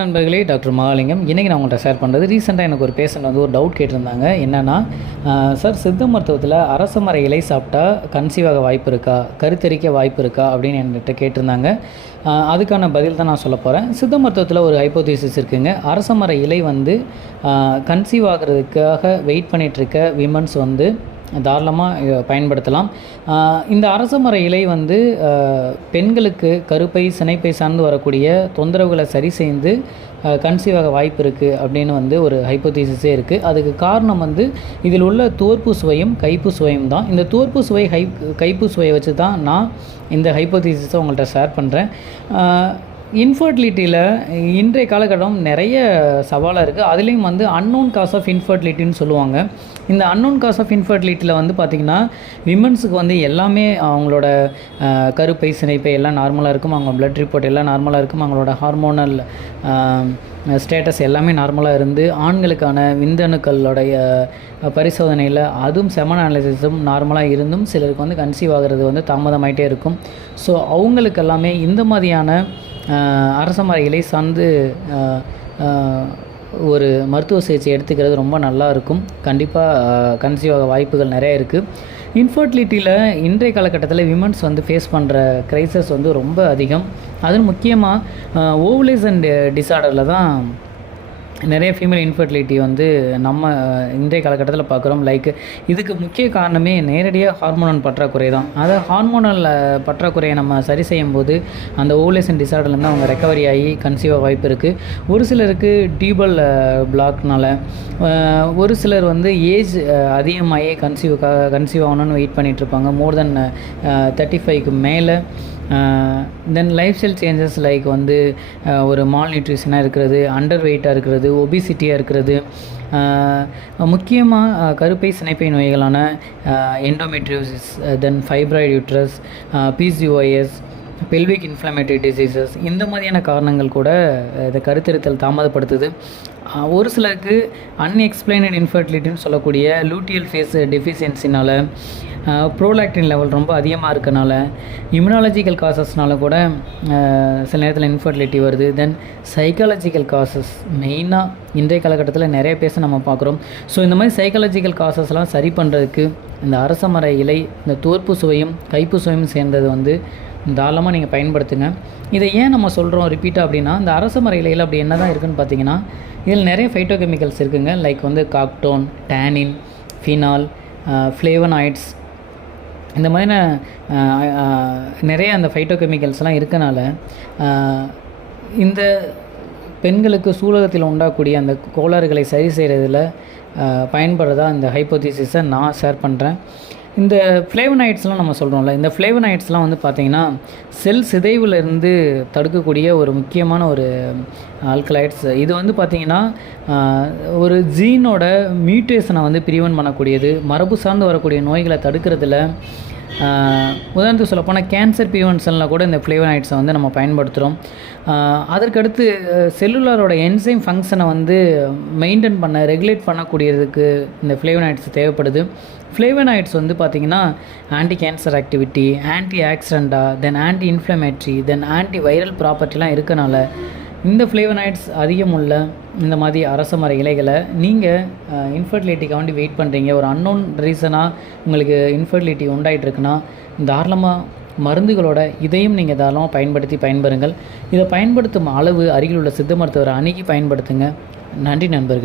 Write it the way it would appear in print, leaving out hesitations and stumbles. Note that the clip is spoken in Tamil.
நண்பர்களே, டாக்டர் மகாலிங்கம். இன்றைக்கி நான் உங்கள்கிட்ட ஷேர் பண்ணுறது, ரீசெண்டாக எனக்கு ஒரு பேஷண்ட் வந்து ஒரு டவுட் கேட்டிருந்தாங்க. என்னென்னா, சார், சித்த மருத்துவத்தில் அரச மர இலை சாப்பிட்டா கன்சீவ் ஆக வாய்ப்பு இருக்கா, கருத்தரிக்க வாய்ப்பு இருக்கா அப்படின்னு என்கிட்ட கேட்டிருந்தாங்க. அதுக்கான பதில் தான் நான் சொல்ல போகிறேன். சித்த மருத்துவத்தில் ஒரு ஹைப்போதீசிஸ் இருக்குங்க. அரச மர இலை வந்து கன்சீவ் ஆகிறதுக்காக வெயிட் பண்ணிகிட்ருக்க விமன்ஸ் வந்து தாராளமாக பயன்படுத்தலாம். இந்த அரச மர இலை வந்து பெண்களுக்கு கருப்பை சினைப்பை சார்ந்து வரக்கூடிய தொந்தரவுகளை சரி செய்து கன்சீவ் ஆக வாய்ப்பு இருக்குது அப்படின்னு வந்து ஒரு ஹைப்போதீசிஸே இருக்குது. அதுக்கு காரணம் வந்து இதில் உள்ள துவர்ப்பு சுவையும் கைப்பு சுவையும் தான். இந்த துவர்ப்பு சுவை கைப்பு சுவையை வச்சு தான் நான் இந்த ஹைப்போதீசிஸை உங்கள்கிட்ட ஷேர் பண்ணுறேன். இன்ஃபர்டிலிட்டியில் இன்றைய காலகட்டம் நிறைய சவாலாக இருக்குது. அதுலேயும் வந்து அன்னோன் காஸ் ஆஃப் இன்ஃபர்டிலிட்டின்னு சொல்லுவாங்க. இந்த அன்னோன் காஸ் ஆஃப் இன்ஃபர்டிலிட்டியில் வந்து பார்த்திங்கன்னா, விமன்ஸுக்கு வந்து எல்லாமே அவங்களோட கருப்பை சினைப்பை எல்லாம் நார்மலாக இருக்கும், அவங்க ப்ளட் ரிப்போர்ட் எல்லாம் நார்மலாக இருக்கும், அவங்களோட ஹார்மோனல் ஸ்டேட்டஸ் எல்லாமே நார்மலாக இருந்து, ஆண்களுக்கான விந்தணுக்களுடைய பரிசோதனையில் அதுவும் செமன் அனாலிசிஸும் நார்மலாக இருந்தும் சிலருக்கு வந்து கன்சீவ் ஆகிறது வந்து தாமதமாயிட்டே இருக்கும். ஸோ அவங்களுக்கு எல்லாமே இந்த மாதிரியான அரச மர இலை சார்ந்து ஒரு மருத்துவ சிகிச்சை எடுத்துக்கிறது ரொம்ப நல்லா இருக்கும். கண்டிப்பாக கன்சீவ் ஆக வாய்ப்புகள் நிறைய இருக்குது. இன்ஃபர்டிலிட்டியில் இன்றைய காலகட்டத்தில் விமன்ஸ் வந்து ஃபேஸ் பண்ணுற க்ரைசஸ் வந்து ரொம்ப அதிகம். அதுவும் முக்கியமாக ஓவுலேஷன் டிஸார்டரில் தான் நிறைய ஃபீமேல் இன்ஃபர்டிலிட்டி வந்து நம்ம இன்றைய காலகட்டத்தில் பார்க்குறோம். இதுக்கு முக்கிய காரணமே நேரடியாக ஹார்மோனல் பற்றாக்குறை தான். அதை ஹார்மோனல் பற்றாக்குறையை நம்ம சரி செய்யும் போது அந்த ஓவுலேஷன் டிஸார்டர்லேருந்து அவங்க ரெக்கவரி ஆகி கன்சீவ் ஆக வாய்ப்பு இருக்குது. ஒரு சிலருக்கு டியூபல் பிளாக்னால, ஒரு சிலர் வந்து ஏஜ் அதிகமாகி கன்சீவ் ஆகணும்னு வெயிட் பண்ணிகிட்ருப்பாங்க. மோர் தென் 35க்கு மேலே. தென் லைஃப் ஸ்டைல் சேஞ்சஸ் வந்து ஒரு மால் நியூட்ரிஷனாக இருக்கிறது, அண்டர் வெயிட்டாக இருக்கிறது, ஒபிசிட்டியாக இருக்கிறது, முக்கியமாக கருப்பை சினைப்பை நோய்களான endometriosis, then fibroid uterus, PCOS, pelvic inflammatory diseases, இந்த மாதிரியான காரணங்கள் கூட இந்த கருத்தரித்தல் தாமதப்படுத்துது. ஒரு சிலருக்கு அன்எக்ஸ்பிளைனட் இன்ஃபர்டிலிட்டின்னு சொல்லக்கூடிய லூட்டியல் ஃபேஸ் டெஃபிஷியன்சினால், ப்ரோலாக்டின் லெவல் ரொம்ப அதிகமாக இருக்கனால, இம்யூனாலஜிக்கல் காசஸ்னால கூட சில நேரத்தில் இன்ஃபர்டிலிட்டி வருது. தென் சைக்காலஜிக்கல் காசஸ் மெயினாக இன்றைய காலகட்டத்தில் நிறைய பேச நம்ம பார்க்குறோம். ஸோ இந்த மாதிரி சைக்காலஜிக்கல் காசஸ்லாம் சரி பண்ணுறதுக்கு இந்த அரச மர இலை, இந்த துவர்ப்பு சுவையும் கைப்பு சுவையும் சேர்ந்தது வந்து தாராளமாக நீங்கள் பயன்படுத்துங்க. இதை ஏன் நம்ம சொல்கிறோம் ரிப்பீட்டாக அப்படின்னா, இந்த அரச மர இலையில் அப்படி என்ன தான் இருக்குதுன்னு பார்த்தீங்கன்னா, இதில் நிறைய ஃபைட்டோ கெமிக்கல்ஸ் இருக்குதுங்க. வந்து காக்டோன், டேனின், ஃபினால், ஃப்ளேவனாய்ட்ஸ், இந்த மாதிரியான நிறைய அந்த ஃபைட்டோ கெமிக்கல்ஸ்லாம் இருக்கனால இந்த பெண்களுக்கு சூலகத்தில் உண்டாகக்கூடிய அந்த கோளாறுகளை சரி செய்கிறதில் பயன்படுறதா இந்த ஹைப்போதீசிஸை நான் ஷேர் பண்ணுறேன். இந்த ஃப்ளேவனாய்ட்ஸ்லாம் நம்ம சொல்கிறோம்ல, இந்த ஃப்ளேவனாய்ட்ஸ்லாம் வந்து பார்த்திங்கன்னா செல் சிதைவிலிருந்து தடுக்கக்கூடிய ஒரு முக்கியமான ஒரு ஆல்கலாய்ட்ஸ். இது வந்து பார்த்திங்கன்னா ஒரு ஜீனோட மியூட்டேஷனை வந்து ப்ரிவென்ட் பண்ணக்கூடியது, மரபு சார்ந்து வரக்கூடிய நோய்களை தடுக்கிறதுல. உதாரணத்துக்கு சொல்லப்போனால் கேன்சர் ப்ரிவென்ஷனில் கூட இந்த ஃப்ளேவனாய்ட்ஸை வந்து நம்ம பயன்படுத்துகிறோம். அதற்கடுத்து செல்லுலாரோட என்சைம் ஃபங்க்ஷனை வந்து மெயின்டைன் பண்ண, ரெகுலேட் பண்ணக்கூடியதுக்கு இந்த ஃப்ளேவனாய்ட்ஸ் தேவைப்படுது. ஃப்ளேவனாய்ட்ஸ் வந்து பார்த்திங்கன்னா ஆன்டி கேன்சர் ஆக்டிவிட்டி, ஆன்டி ஆக்சிடென்டாக, தென் ஆன்டி இன்ஃப்ளமேட்ரி, தென் ஆன்டி வைரல் ப்ராப்பர்ட்டிலாம் இருக்கனால இந்த ஃப்ளேவனாய்ட்ஸ் அதிகமுள்ள இந்த மாதிரி அரச மர இலைகளை நீங்கள் இன்ஃபர்டிலிட்டிக்காண்டி வெயிட் பண்ணுறீங்க, ஒரு அன்னோன் ரீசனாக உங்களுக்கு இன்ஃபர்டிலிட்டி உண்டாயிட்ருக்குன்னா, தாராளமாக மருந்துகளோட இதையும் நீங்கள் தாராளமாக பயன்படுத்தி பயன்பெறுங்கள். இதை பயன்படுத்தும் அளவு அருகில் உள்ள சித்த மருத்துவரை அணுகி பயன்படுத்துங்க. நன்றி நண்பர்கள்.